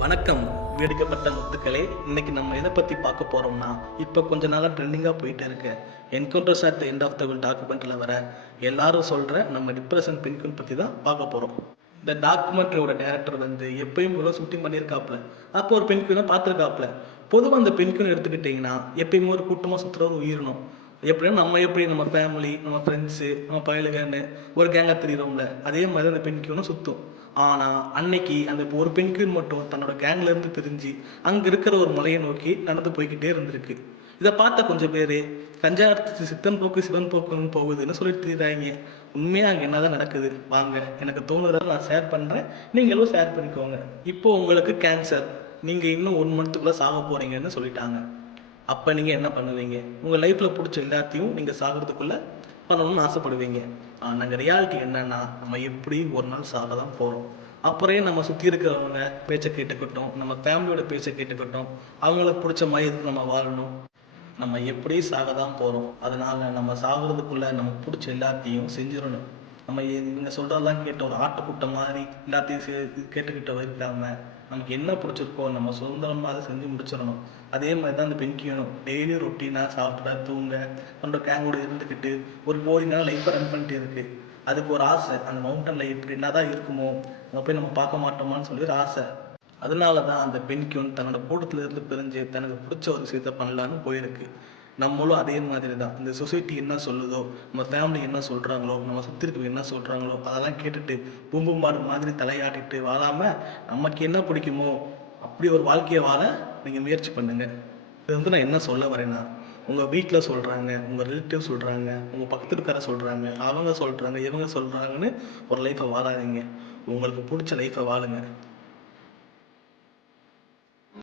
வணக்கம் வேடிக்கப்பட்ட முத்துக்களே. இன்னைக்கு நம்ம எதை பற்றி பார்க்க போகிறோம்னா, இப்போ கொஞ்ச நாளாக ட்ரெண்டிங்காக போயிட்டு இருக்கு encounters at the end of the world டாக்குமெண்ட்டில் வர எல்லாரும் சொல்கிற நம்ம டிப்ரெஷன் பெண்குயின் பற்றி தான் பார்க்க போகிறோம். இந்த டாக்குமெண்ட்ரியோட டேரக்டர் எப்பயும் போல ஷூட்டிங் பண்ணியிருக்காப்புல. அப்போ ஒரு பெண்குயினை பார்த்துருக்காப்புல. பொதுவாக அந்த பெண்குயின் எடுத்துக்கிட்டிங்கன்னா எப்பயுமே ஒரு கூட்டமாக சுற்றுற ஒரு உயிரினம். எப்படின்னா நம்ம ஃபேமிலி, நம்ம ஃப்ரெண்ட்ஸு, நம்ம பயலுகன்னு ஒரு கேங்காக தெரியுறோம்ல, அதே மாதிரி அந்த பெண்குயினும் சுற்றும். ஆனால் அன்னைக்கு அந்த ஒரு பெண்குயின் மட்டும் தன்னோட கேங்லேருந்து பிரிஞ்சு அங்கே இருக்கிற ஒரு மலையை நோக்கி நடந்து போய்கிட்டே இருந்திருக்கு. இதை பார்த்த கொஞ்சம் பேர் கஞ்சா அடிச்சு சித்தன் போக்கு சிவன் போக்குன்னு போகுதுன்னு சொல்லிட்டு தெரியுறாங்க. உண்மையாக அங்கே என்னதான் நடக்குது வாங்க, எனக்கு தோணுறத நான் ஷேர் பண்ணுறேன், நீங்களும் ஷேர் பண்ணிக்கோங்க. இப்போ உங்களுக்கு கேன்சர், நீங்கள் இன்னும் 1 மந்த்துக்குள்ளே சாக போகிறீங்கன்னு சொல்லிட்டாங்க. அப்போ நீங்கள் என்ன பண்ணுவீங்க? உங்கள் லைஃப்பில் பிடிச்ச எல்லாத்தையும் நீங்கள் சாகிறதுக்குள்ளே பண்ணணும்னு ஆசைப்படுவீங்க. ஆனால் நாங்கள் ரியாலிட்டி என்னன்னா, நம்ம எப்படி ஒரு நாள் சாக தான் போகிறோம். அப்புறம் நம்ம சுற்றி இருக்கிறவங்க பேச்சை கேட்டுக்கிட்டோம், நம்ம ஃபேமிலியோட பேச்சை கேட்டுக்கிட்டோம், அவங்களுக்கு பிடிச்ச மாதிரி எதுக்கு நம்ம வாழணும்? நம்ம எப்படி சாக தான் போகிறோம். அதனால் நம்ம சாகிறதுக்குள்ளே நமக்கு பிடிச்ச எல்லாத்தையும் செஞ்சிடணும். நம்ம இவங்க சொல்கிறதெல்லாம் கேட்ட ஒரு ஆட்டுக்குட்டை மாதிரி எல்லாத்தையும் கேட்டுக்கிட்ட வைக்காம நமக்கு என்ன பிடிச்சிருக்கோ நம்ம சுதந்திரமாக அதை செஞ்சு முடிச்சிடணும். அதே மாதிரி தான் அந்த பெண்கியனும் டெய்லி ரொட்டீனாக சாப்பிட தூங்க அந்த கேங்கோடு இருந்துக்கிட்டு ஒரு போரிங்கான லைஃப்பை ரன் பண்ணிட்டு இருக்கு. அதுக்கு ஒரு ஆசை, அந்த மவுண்டனில் எப்படி என்ன தான் இருக்குமோ அங்கே போய் நம்ம பார்க்க மாட்டோமான்னு சொல்லி ஒரு ஆசை. அதனால தான் அந்த பெண்கியூன் தன்னோட கூட்டத்தில் இருந்து பிரிஞ்சு தனக்கு பிடிச்ச ஒரு விஷயத்தை பண்ணலான்னு போயிருக்கு. நம்மளும் அதே மாதிரி தான். இந்த சொசைட்டி என்ன சொல்லுதோ, நம்ம ஃபேமிலி என்ன சொல்கிறாங்களோ, நம்ம சுற்றி இருக்கவங்க என்ன சொல்கிறாங்களோ அதெல்லாம் கேட்டுட்டு பூம்பு மாடு மாதிரி தலையாட்டிட்டு வாழாமல் நமக்கு என்ன பிடிக்குமோ அப்படி ஒரு வாழ்க்கையை வாழ நீங்கள் முயற்சி பண்ணுங்கள். இது நான் என்ன சொல்ல வரேன்னா, உங்கள் வீட்டில் சொல்கிறாங்க, உங்கள் ரிலேட்டிவ் சொல்கிறாங்க, உங்கள் பக்கத்து இருக்கார சொல்கிறாங்க, அவங்க சொல்கிறாங்க, இவங்க சொல்கிறாங்கன்னு ஒரு லைஃப்பை வாழாதீங்க. உங்களுக்கு பிடிச்ச லைஃப்பை வாழுங்க.